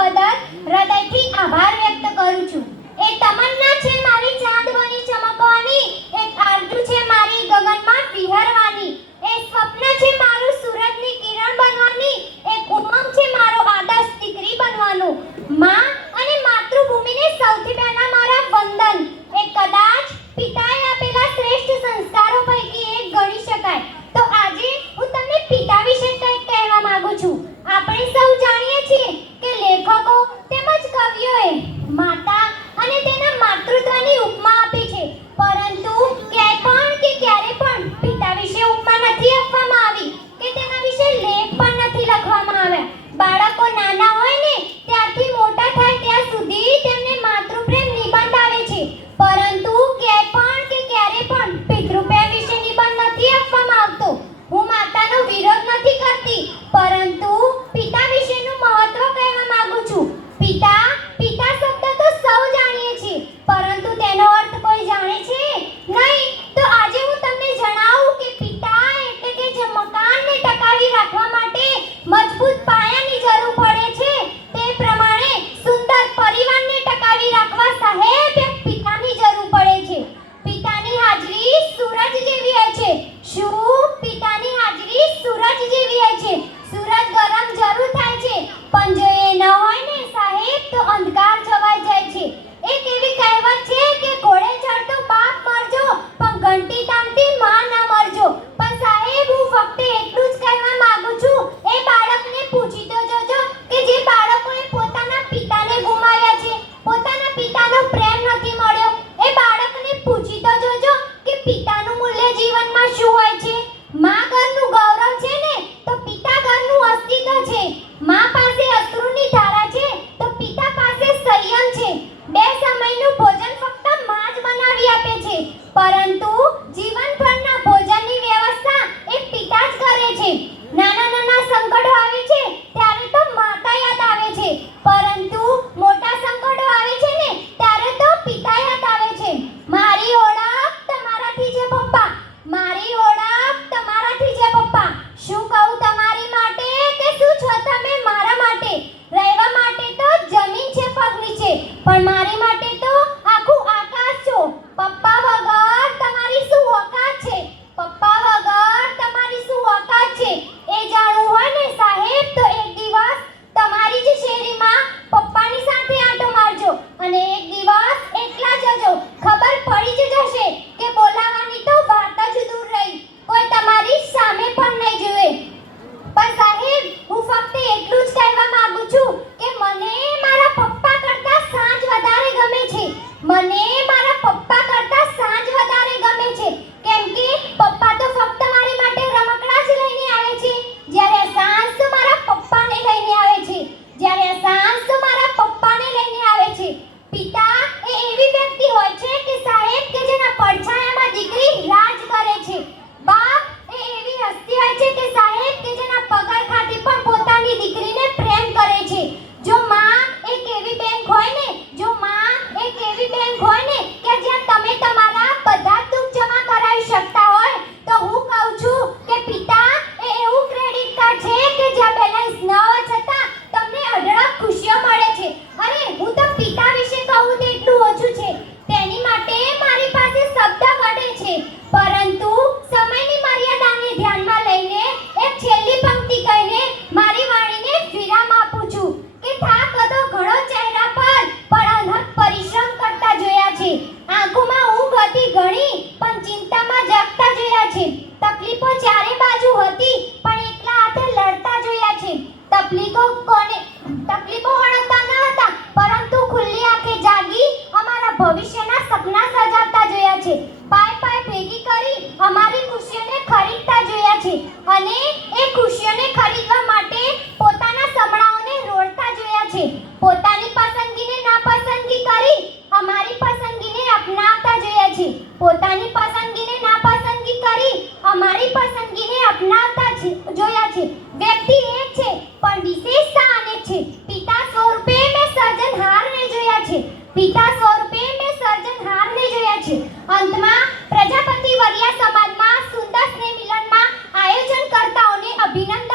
બદલ હૃદયથી આભાર વ્યક્ત કરું છું. એ તમન્ના છે મારી ચાંદ બની ચમકવાની, એક આરજુ છે મારી ગગનમાં વિહરવાની, એ સ્વપ્ન છે મારું સૂરજની કિરણ બનવાની, એક ઉમંગ છે મારો આદર્શ દીકરી બનવાનું. માં અને માતૃભૂમિને સૌથી પહેલા મારા વંદન. એ કદાચ પિતાએ આપેલા શ્રેષ્ઠ સંસ્કારો પૈકી એક ગણી શકાય. તો આજે હું તમને પિતા વિશે કંઈક કહેવા માંગુ છું. આપણે સૌ જાણીએ છીએ કે લેખકો તેમજ કવિઓએ માતા અને તેના માતૃત્વની ઉપમા આપી છે, પરંતુ ક્યાંય પણ કે ક્યારે પણ પિતા વિશે ઉપમા નથી આપવામાં આવી કે તેના વિશે લેખ પણ નથી લખવામાં આવ્યા. બાળકો નાના હોય ને ત્યારથી મોટા થાય ત્યાં સુધી તેમને માતૃપ્રેમ નિબંધ આવે છે, પરંતુ ક્યાંય પણ કે ક્યારે પણ પિતૃપ્રેમ વિશે નિબંધ નથી આપવામાં આવતો. હું માતાનો વિરોધ નથી કરતી, પરંતુ પિતા વિશેનું મહત્વ કહેવા માંગુ છું. પિતા પિતા શબ્દ તો સૌ જાણીએ છીએ, પરંતુ તેનો અર્થ કોઈ જાણે છે નહીં. તો આજે હું તમને જણાવું કે પિતા એટલે કે જે મકાનને ટકાવી રાખવા માટે મજબૂત પાયાની જરૂર પડે છે, તે પ્રમાણે સુંદર પરિવારને ટકાવી રાખવા સાહેબ એક પિતાની જરૂર પડે છે. પિતાની હાજરી સૂરજ જેવી હોય છે. શું પિતાની હાજરી સૂરજ જેવી હોય છે? સૂરજ ગરમ જરૂર થાય છે, પણ જો એ ન હોય ને સાહેબ તો અંધકાર છવાઈ જાય છે. એક એવી કહેવત છે કે ઘોડે ચડતો બાપ મરજો, પણ ઘંટી તામતી માં ન મરજો. પણ સાહેબ હું ફક્ત એટલું જ કહેવા માંગુ છું, એ બાળકને પૂછી તો જોજો કે જે બાળકોએ પોતાના પિતાને ગુમાવ્યા છે, પોતાના પિતાનો પ્રેમ નથી મળ્યો, એ બાળકને પૂછી તો જોજો કે પિતાનું મૂલ્ય જીવનમાં શું હોય છે. માં ઘરનું ગૌરવ છે ને, તો પિતા ઘરનું અસ્તિત્વ છે. માં પાસે અશ્રુની ધારા છે, તો પિતા પાસે સંયમ છે. બે સમયનું ભોજન ફક્ત માં જ બનાવી આપે છે, પરંતુ જીવનભરના ભોજનની વ્યવસ્થા એ પિતા જ કરે છે. નાના નાના સંકટો આવે છે ત્યારે તો માતા યાદ આવે છે, પરંતુ મોટા સંકટો આવે છે ને ત્યારે તો પિતા યાદ આવે છે. મારી ઓળખ તમારાથી છે પપ્પા, મારી ઓળખ તમારાથી છે પપ્પા. શું કહું તમારી માટે કે શું છો તમે મારા માટે? રહેવા માટે તો જમીન છે પગ નીચે, પણ મારી માટે તો આખું આકાશ છો. પપ્પા વગર તમારી શું ઓકાત છે? પપ્પા વગર તમારી શું ઓકાત છે? એ જાણવું હોય ને સાહેબ તો એક દિવસ તમારી જ શેરીમાં પપ્પાની સાથે આંટો મારજો અને એક દિવસ એકલા જજો. ખબર પડી જ જશે કે બોલાવાની તો વાત જ દૂર રહી, કોઈ તમારી સામે પણ નહીં જુએ. પણ સાહેબ હું ફક્ત એટલું જ કહેવા માંગુ છું કે મને મારા પપ્પા કરતાં સાંજ વધારે ગમે છે. મને મારા પપ્પા કરતાં સાંજ વધારે ગમે છે, કેમ કે પપ્પા તો ફક્ત મારી માટે રમકડા જ લઈને આવે છે, જ્યારે સાંજ તો મારા પપ્પાને લઈને આવે છે, જ્યારે સાંજ તો મારા પપ્પાને લઈને આવે છે. પિતા એ એવી વ્યક્તિ હોય છે કે સાહેબ કે જેના પડછાયામાં દીકરી રાજ કરે છે. બાપ એ એવી હસ્તી હોય છે કે સાહેબ કે જેના પગરખાથી પણ પોતાની દીકરીને પ્રેમ કરે છે. જો માં એક એવી બેંક હોય ને, જો માં એક એવી બેંક હોય ને કે જ્યાં તમે તમારા બધા દુઃખ જમા કરાવી શકતા હોય, તો હું કહું છું કે પિતા એ એવું ક્રેડિટ કાર્ડ છે કે જ્યાં બેલેન્સ ન હોવા છતાં તમને અઢળક ખુશીઓ મળે છે. અરે હું તો પિતા વિશે કહું તો એટલું ઓછું છે, તેની માટે મારી પાસે શબ્દ ઘટે છે. પરંતુ સમયની મર્યાદાને ધ્યાનમાં લઈને એક છેલ્લી પંક્તિ કહીને મારી વાણીને વિરામ આપું છું કે થાક હતો ઘણો ચહેરા પર, પણ અનહદ પરિશ્રમ કરતા જોયા છે. આંખોમાં ઊંઘ હતી ઘણી, પણ ચિંતામાં જાગતા જોયા છે. તકલીફો ચારે બાજુ હતી, પણ એકલા હાથે લડતા જોયા છે. તકલીફો વળગતા ન હતા, પરંતુ ખુલ્લી આંખે જાગી અમારા ભવિષ્યના સપના સજાવતા જોયા છે. પાય પાય ભેગી કરી અમારી ખુશીઓને ખરીદતા જોયા છે, અને એ ખુશીઓને ખરીદવા માટે પોતાના સપનાઓને રોળતા જોયા છે. પોતાની પસંદગીને નાપસંદગી કરી અમારી પસંદગીને અપનાવતા જોયા છે. પોતાની પસંદગીને નાપસંદગી કરી અમારી પસંદગીને અપનાવતા જોયા છે. વ્યક્તિ એક છે, પણ વિશેષતા અનેક છે. પિતા સ્વરૂપે મેં સર્જનહારને જોયા છે, પિતા સ્વરૂપે મેં સર્જનહારને જોયા છે. અંતમાં પ્રજાપતિ વરિયા સમાજમાં સુંદર સ્નેહ મિલનમાં આયોજન કરતાઓને અભિનંદન.